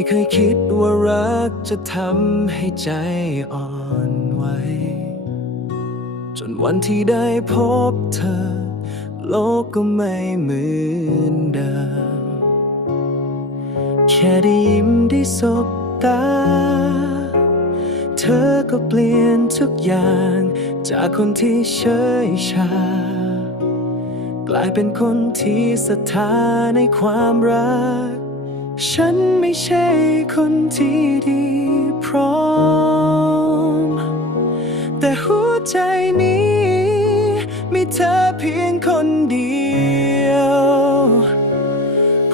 ไม่เคยคิดว่ารักจะทำให้ใจอ่อนไหว จนวันที่ได้พบเธอ โลกก็ไม่เหมือนเดิม แค่ได้ยิ้มได้สบตา เธอก็เปลี่ยนทุกอย่าง จากคนที่เฉยชา กลายเป็นคนที่ศรัทธาในความรัก ฉันไม่ใช่คนที่ดีพร้อม แต่หัวใจนี้ มีเธอเพียงคนเดียว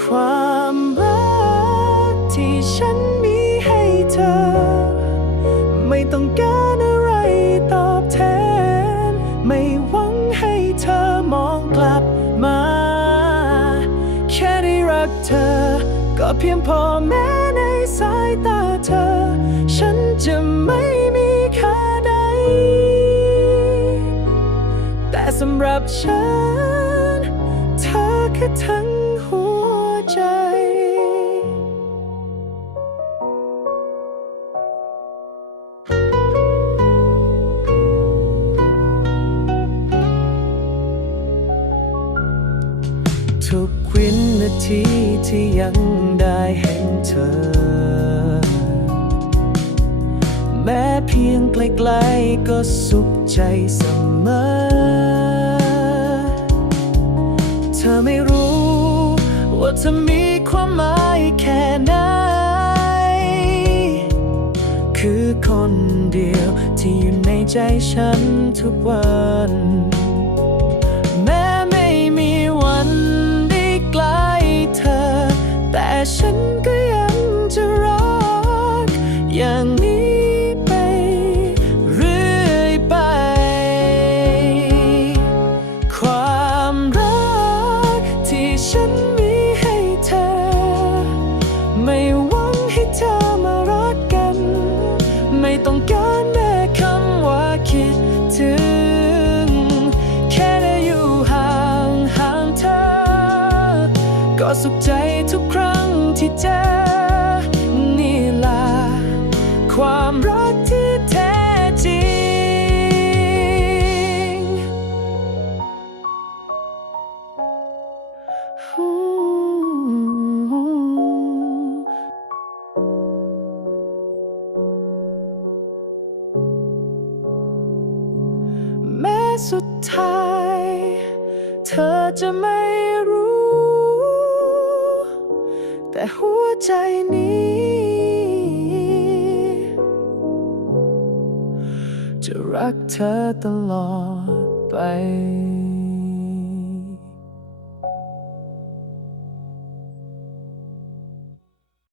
ความรักที่ฉันมีให้เธอ ไม่ต้องการ ก็เพียงพอแม้ในสายตาเธอ ฉันจะไม่มีค่าใด แต่สำหรับฉัน เธอคือทั้งหัวใจทุกวินาทีที่ยัง เห็นเธอ แม้เพียงไกลๆก็สุขใจเสมอ เธอไม่รู้ ว่าเธอมีความหมายแค่ไหน คือคนเดียวที่อยู่ในใจฉันทุกวัน อย่างนี้ไป เรื่อยไป ความรักที่ฉันมีให้เธอ ไม่หวังให้เธอมารักกัน ไม่ต้องการแม้คำว่าคิดถึง แค่ได้อยู่ห่างห่างเธอ ก็สุขใจทุกครั้งที่เจอ สุดท้าย เธอจะไม่รู้ แต่หัวใจนี้ จะรักเธอตลอดไป